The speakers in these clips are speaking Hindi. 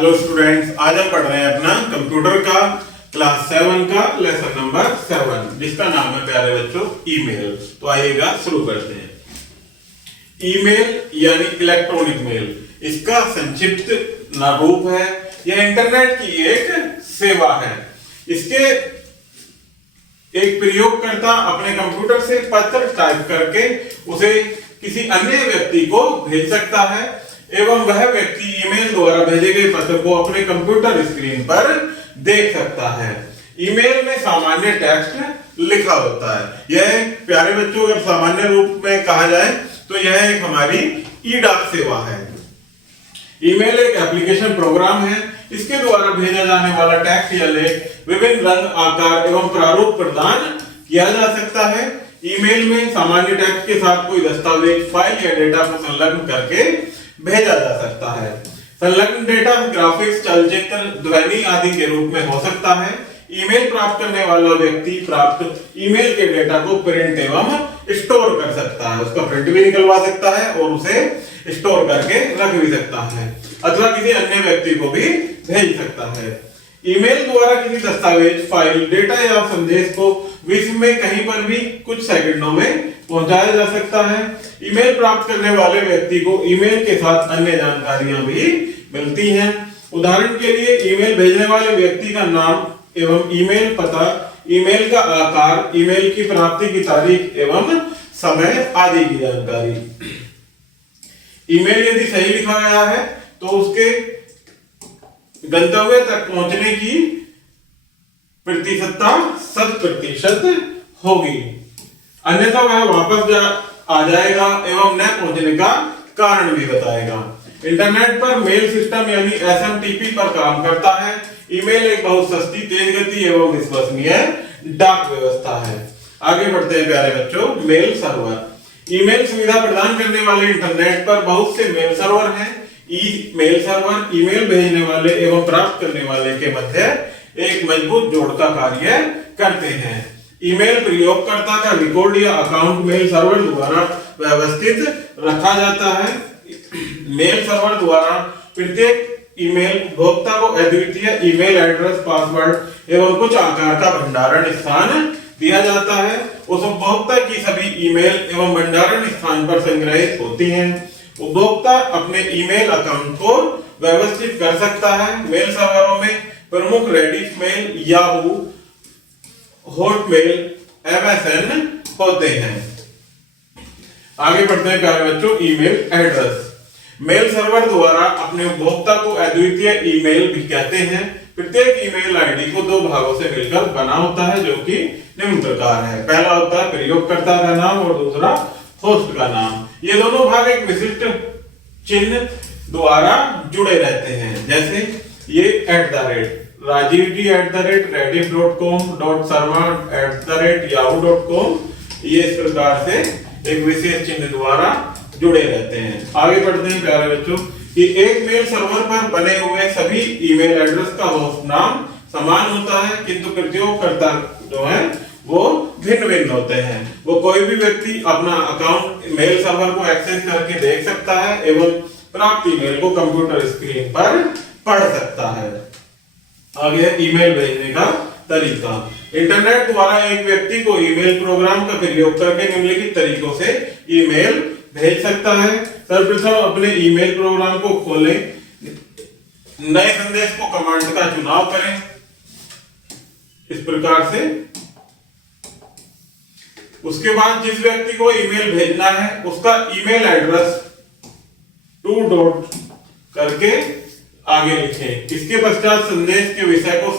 हेलो स्टूडेंट्स, आज हम पढ़ रहे हैं अपना कंप्यूटर का क्लास 7 का लेसन नंबर 7 जिसका नाम है प्यारे बच्चों ईमेल। तो आइएगा शुरू करते हैं। ईमेल यानी इलेक्ट्रॉनिक मेल, इसका संक्षिप्त रूप है। यह इंटरनेट की एक सेवा है। इसके एक प्रयोगकर्ता अपने कंप्यूटर से पत्र टाइप करके उसे किसी अन्य व्यक्ति को भेज सकता है एवं वह व्यक्ति ईमेल द्वारा भेजे गए पत्र को अपने कंप्यूटर स्क्रीन पर देख सकता है। ईमेल में सामान्य टेक्स्ट लिखा होता है। यह प्यारे बच्चों अगर सामान्य रूप में कहा जाए तो यह एक हमारी ई डाक सेवा है। ईमेल एक एप्लीकेशन प्रोग्राम है। इसके द्वारा भेजा जाने वाला टेक्स्ट या लेख विभिन्न रंग, आकार एवं प्रारूप प्रदान किया जा सकता है। ईमेल में सामान्य टेक्स्ट के साथ कोई दस्तावेज, फाइल या डेटा को संलग्न करके भेजा जा सकता है। संलग्न डेटा ग्राफिक्स, चलचित्र, ध्वनि आदि के रूप में हो सकता है। ईमेल प्राप्त करने वाला व्यक्ति प्राप्त ईमेल के डेटा को प्रिंट एवं स्टोर कर सकता है। उसका प्रिंट भी निकलवा सकता है और उसे स्टोर करके रख भी सकता है अथवा किसी अन्य व्यक्ति को भी भेज सकता है। ईमेल द्वारा किसी दस्तावेज, फाइल, डेटा या संदेश को विश्व में कहीं पर भी कुछ सेकंडों में पहुंचाया जा सकता है। ईमेल प्राप्त करने वाले व्यक्ति को ईमेल के साथ अन्य जानकारियां भी मिलती हैं। उदाहरण के लिए ईमेल भेजने वाले व्यक्ति का नाम एवं ईमेल पता, ईमेल का आकार, ईमेल की प्राप्ति की तारीख एवं समय आदि की जानकारी। ईमेल यदि सही लिखा गया है तो उसके गंतव्य तक पहुंचने की प्रतिशतता 100% होगी, अन्यथा वह वापस आ जाएगा एवं न पहुंचने का कारण भी बताएगा। इंटरनेट पर मेल सिस्टम यानी एसएमटीपी पर काम करता है। ईमेल एक बहुत सस्ती, तेज गति एवं विश्वसनीय डाक व्यवस्था है। आगे बढ़ते हैं प्यारे बच्चों। Mail server. ईमेल सुविधा प्रदान करने वाले इंटरनेट पर बहुत से मेल सर्वर हैं। ईमेल सर्वर ईमेल भेजने वाले एवं प्राप्त करने वाले के मध्य एक मजबूत जोड़ का कार्य करते हैं। ईमेल प्रयोगकर्ता का रिकॉर्ड या अकाउंट मेल सर्वर द्वारा व्यवस्थित रखा जाता है। मेल सर्वर द्वारा प्रत्येक ईमेल उपभोक्ता को अद्वितीय ईमेल एड्रेस, पासवर्ड एवं कुछ आकार का भंडारण स्थान दिया जाता है। उस उपभोक्ता की सभी ईमेल एवं भंडारण स्थान पर संग्रहित होती हैं। उपभोक्ता अपने ईमेल अकाउंट को व्यवस्थित कर सकता है। मेल सर्वरों में प्रमुख Rediff mail, Yahoo, Hotmail, MSN होते हैं। आगे बढ़ते हैं प्यारे बच्चों। Email address. मेल सर्वर द्वारा अपने उपभोक्ता को अद्वितीय ईमेल भी कहते हैं। प्रत्येक ईमेल आईडी को दो भागों से मिलकर बना होता है जो कि निम्न प्रकार है। पहला होता है प्रयोगकर्ता का नाम और दूसरा होस्ट का नाम। ये दोनों भाग एक विशिष्ट चिन्ह द्वारा जुड़े रहते हैं, जैसे ये @राजीव जी @rediff.com, .sarma @yahoo.com। ये इस प्रकार से एक विशेष चिन्ह द्वारा जुड़े रहते हैं। आगे बढ़ते हैं प्यारे बच्चों कि एक मेल सर्वर पर बने हुए सभी ईमेल एड्रेस का होस्ट नाम समान होता है, किंतु प्रयोगकर्ता जो है वो भिन्न भिन्न होते हैं। वो कोई भी व्यक्ति अपना अकाउंट मेल सर्वर को एक्सेस करके देख सकता है एवं प्राप्त ईमेल को कंप्यूटर स्क्रीन पर पढ़ सकता है। आगे ईमेल भेजने का तरीका। इंटरनेट द्वारा एक व्यक्ति को ईमेल प्रोग्राम का प्रयोग करके निम्नलिखित तरीकों से ईमेल भेज सकता है। सर्वप्रथम अपने ईमेल प्रोग्राम को खोलें, नए संदेश को कमांड का चुनाव करें इस प्रकार से। उसके बाद जिस व्यक्ति को ईमेल भेजना है उसका ईमेल एड्रेस 2 डॉट करके आगे लिखें। इसके पश्चात संदेश के विषय को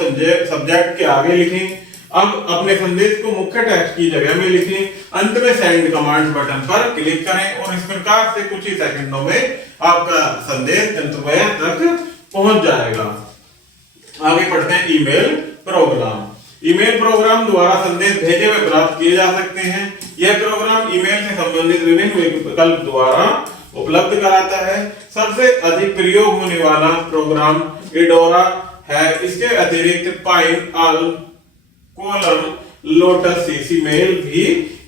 सब्जेक्ट के आगे लिखें। अब अपने संदेश को मुख्य टेक्स्ट की जगह में लिखें। अंत में सेंड कमांड बटन पर क्लिक करें और इस प्रकार से कुछ ही सेकंडों में आपका संदेश गंतव्य तक पहुंच जाएगा। आगे बढ़ते हैं ईमेल प्रोग्राम। ईमेल प्रोग्राम द्वारा संदेश भेजे व प्राप्त किए जा सकते हैं। यह प्रोग्राम ईमेल से संबंधित विभिन्न विकल्प द्वारा उपलब्ध कराता है। सबसे अधिक प्रयोग होने वाला प्रोग्राम एडोरा है। इसके अतिरिक्त पाइन, कोलम, लोटस, सीसी मेल भी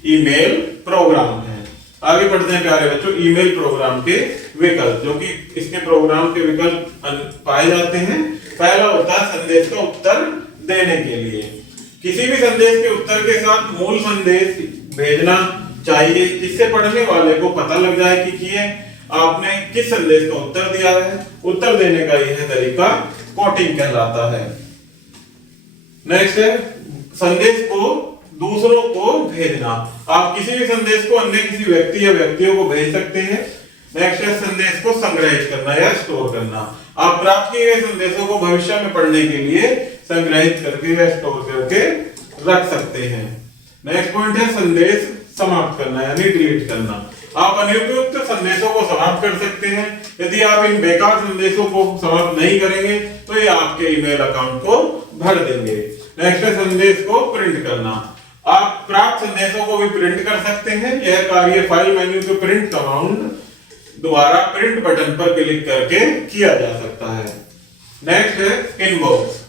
ईमेल प्रोग्राम है। आगे बढ़ते हैं प्यारे बच्चों ईमेल प्रोग्राम के विकल्प, जो कि इसके प्रोग्राम के विकल्प पाए जाते हैं। पहला होता है संदेश का उत्तर देने के लिए। किसी भी संदेश के उत्तर के साथ मूल संदेश भेजना चाहिए, जिससे पढ़ने वाले को पता लग जाए कि आपने किस संदेश का उत्तर दिया है। उत्तर देने का यह तरीका कोटिंग कहलाता है। नेक्स्ट है संदेश को दूसरों को भेजना। आप किसी भी संदेश को अन्य किसी व्यक्ति या व्यक्तियों को भेज सकते हैं। नेक्स्ट है संदेश को संग्रहित करना या स्टोर करना। आप प्राप्त किए गए संदेशों को भविष्य में पढ़ने के लिए संग्रहित करके या स्टोर करके रख सकते हैं। नेक्स्ट पॉइंट है संदेश समाप्त करना यानी डिलीट करना। आप अनुपयुक्त संदेशों को समाप्त कर सकते हैं। यदि आप इन बेकार संदेशों को समाप्त नहीं करेंगे तो ये आपके ईमेल अकाउंट को भर देंगे। नेक्स्ट है संदेश को प्रिंट करना। आप प्राप्त संदेशों को भी प्रिंट कर सकते हैं। यह कार्य फाइल मेन्यू के प्रिंट कमांड द्वारा प्रिंट बटन पर क्लिक करके किया जा सकता है। नेक्स्ट है इनबॉक्स।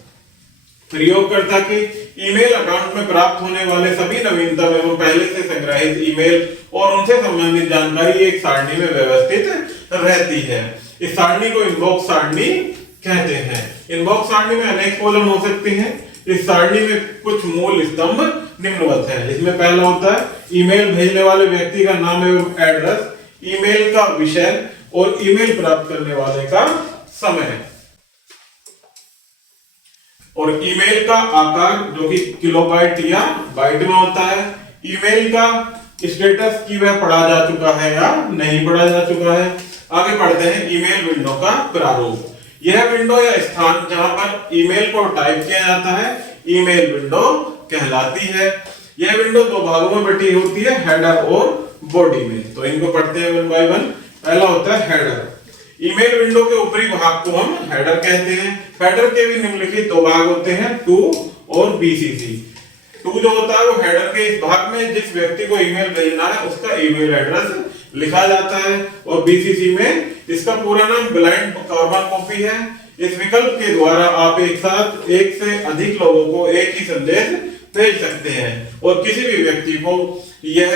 प्रयोगकर्ता के ईमेल अकाउंट में प्राप्त होने वाले सभी नवीनतम एवं पहले से संग्रहित ईमेल और उनसे संबंधित जानकारी एक सारणी में व्यवस्थित रहती है। इस सारणी को इनबॉक्स सारणी कहते हैं। इनबॉक्स सारणी में अनेक कॉलम हो सकते हैं। इस सारणी में कुछ मूल स्तंभ निम्नवत है। इसमें पहला होता है ईमेल भेजने वाले व्यक्ति का नाम एवं एड्रेस, ईमेल का विषय और ईमेल प्राप्त करने वाले का समय, और ईमेल का आकार जो कि किलोबाइट या बाइट में होता है। ईमेल का स्टेटस कि वह पढ़ा जा चुका है या नहीं पढ़ा जा चुका है। आगे बढ़ते हैं ईमेल विंडो का प्रारूप। यह विंडो या स्थान जहां पर ईमेल को टाइप किया जाता है ईमेल विंडो कहलाती है। यह विंडो दो भागों में बटी होती है, हेडर और बॉडी में। तो इनको पढ़ते हैं वन बाय वन। पहला होता है हेडर। ईमेल विंडो के ऊपरी भाग को हम हेडर कहते हैं। हेडर के भी निम्नलिखित दो भाग होते हैं, टू और बीसीसी। टू जो होता है वो हेडर के इस भाग में जिस व्यक्ति को ईमेल भेजना है उसका ईमेल एड्रेस लिखा जाता है, और बीसीसी में इसका पूरा नाम ब्लाइंड कार्बन कॉपी है। इस विकल्प के द्वारा आप एक साथ एक से अधिक लोगों को एक ही संदेश भेज सकते हैं और किसी भी व्यक्ति को यह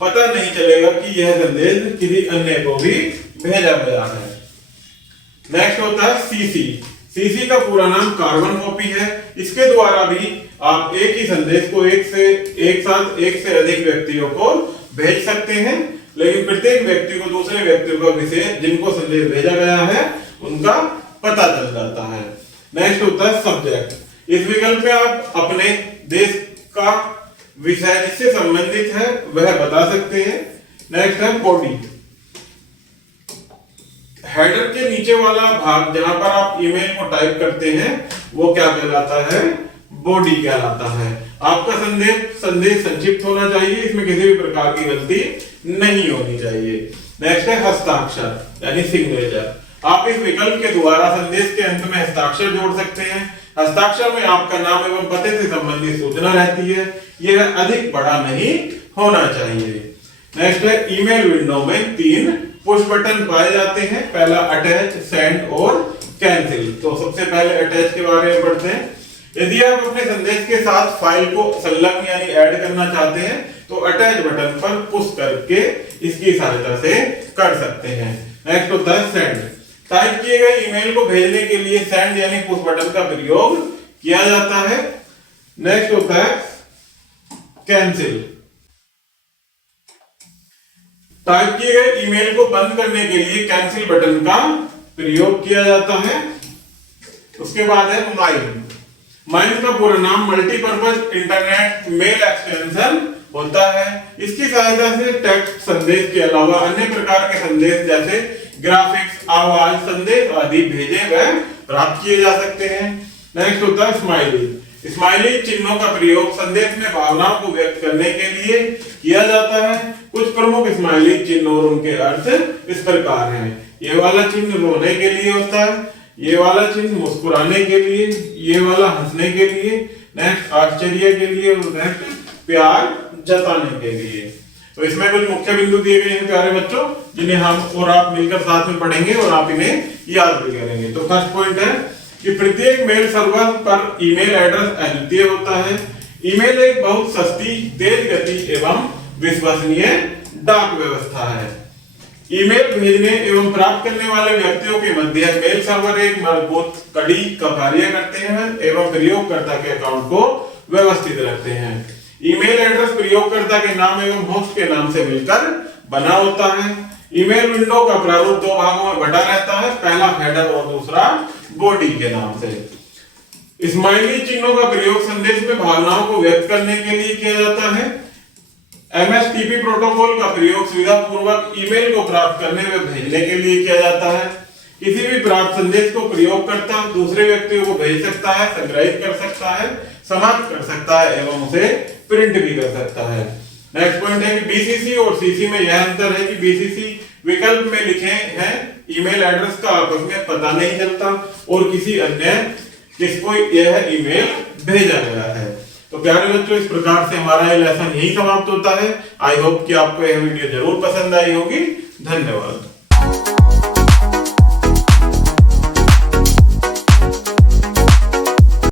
पता नहीं चलेगा कि यह संदेश किसी अन्य को भी भेजा गया है। नेक्स्ट होता है सीसी। सीसी का पूरा नाम कार्बन कॉपी है। इसके द्वारा भी आप एक ही संदेश को एक साथ एक से अधिक व्यक्तियों को भेज सकते हैं, लेकिन प्रत्येक व्यक्ति को दूसरे व्यक्तियों का विषय जिनको संदेश भेजा गया है उनका पता चल जाता है। नेक्स्ट होता है सब्जेक्ट। इस विकल्प में आप अपने देश का विषय जिससे संबंधित है वह बता सकते हैं। नेक्स्ट है बॉडी। हेडर के नीचे वाला भाग जहां पर आप ईमेल को टाइप करते हैं वो क्या कहलाता है? बॉडी कहलाता है। आपका संदेश संक्षिप्त होना चाहिए, इसमें किसी भी प्रकार की गलती नहीं होनी चाहिए। नेक्स्ट है हस्ताक्षर यानी सिग्नेचर। आप इस विकल्प के द्वारा संदेश के अंत में हस्ताक्षर जोड़ सकते हैं। हस्ताक्षर में आपका नाम एवं पते से संबंधित सूचना रहती है। यह अधिक बड़ा नहीं होना चाहिए। नेक्स्ट है ईमेल विंडो में 3 पुश बटन पाए जाते हैं। पहला अटैच, सेंड और कैंसिल। तो सबसे पहले अटैच के बारे में पढ़ते हैं। यदि आप अपने संदेश के साथ फाइल को संलग्न यानी ऐड करना चाहते हैं तो अटैच बटन पर पुश करके इसकी सहायता से कर सकते हैं। नेक्स्ट होता है सेंड। टाइप किए गए ईमेल को भेजने के लिए सेंड यानी पुश बटन का प्रयोग किया जाता है। नेक्स्ट होता है कैंसिल। टाइप किए गए ईमेल को बंद करने के लिए कैंसिल बटन का प्रयोग किया जाता है। उसके बाद है माइंड का पूरा नाम मल्टीपर्पज इंटरनेट मेल एक्सटेंशन होता है। इसकी सहायता से टेक्स्ट संदेश के अलावा अन्य प्रकार के संदेश जैसे ग्राफिक्स, आवाज संदेश आदि भेजे व प्राप्त किए जा सकते हैं। नेक्स्ट होता है स्माइली। स्माइली चिन्हों का प्रयोग संदेश में भावनाओं को व्यक्त करने के लिए किया जाता है। कुछ प्रमुख स्माइली चिन्ह और उनके अर्थ इस प्रकार हैं। ये वाला चिन्ह रोने के लिए होता है, ये वाला चिन्ह मुस्कुराने के लिए, ये वाला हंसने के लिए, नेक्स्ट आश्चर्य के लिए और नेक्स्ट प्यार जताने के लिए। तो इसमें कुछ मुख्य बिंदु दिए गए हैं प्यारे बच्चों, जिन्हें हम और आप मिलकर साथ में पढ़ेंगे और आप इन्हें याद भी करेंगे। तो फर्स्ट पॉइंट है कि प्रत्येक मेल सर्वर पर ईमेल एड्रेस अद्वितीय होता है। ईमेल एक बहुत सस्ती, तेज गति एवं विश्वसनीय डाक व्यवस्था है। ईमेल भेजने एवं प्राप्त करने वाले व्यक्तियों के मध्य मेल सर्वर एक मजबूत कड़ी का कार्य करते हैं एवं प्रयोगकर्ता के अकाउंट को व्यवस्थित रखते हैं। ईमेल एड्रेस प्रयोगकर्ता के नाम एवं होस्ट के नाम से मिलकर बना होता है। ईमेल विंडो का प्रारूप दो भागों में बटा रहता है, पहला हेडर और दूसरा बॉडी के नाम से। स्माइली चिन्हों का प्रयोग संदेश में भावनाओं को व्यक्त करने के लिए किया जाता है। एमएसटीपी प्रोटोकॉल का प्रयोग सुविधापूर्वक ईमेल को प्राप्त करने व भेजने के लिए किया जाता है। किसी भी प्राप्त संदेश को प्रयोगकर्ता दूसरे व्यक्तियों को भेज सकता है, संग्रहित कर सकता है, समाप्त कर सकता है एवं उसे प्रिंट भी कर सकता है। नेक्स्ट पॉइंट है कि बीसीसी और सीसी में यह अंतर है कि बीसीसी विकल्प में लिखे हैं ईमेल एड्रेस का आपस में पता नहीं चलता और किसी अन्य किसको यह ईमेल भेजा गया है। तो प्यारे बच्चों, इस प्रकार से हमारा ये लेसन यही समाप्त होता है। आई होप कि आपको यह वीडियो जरूर पसंद आई होगी। धन्यवाद।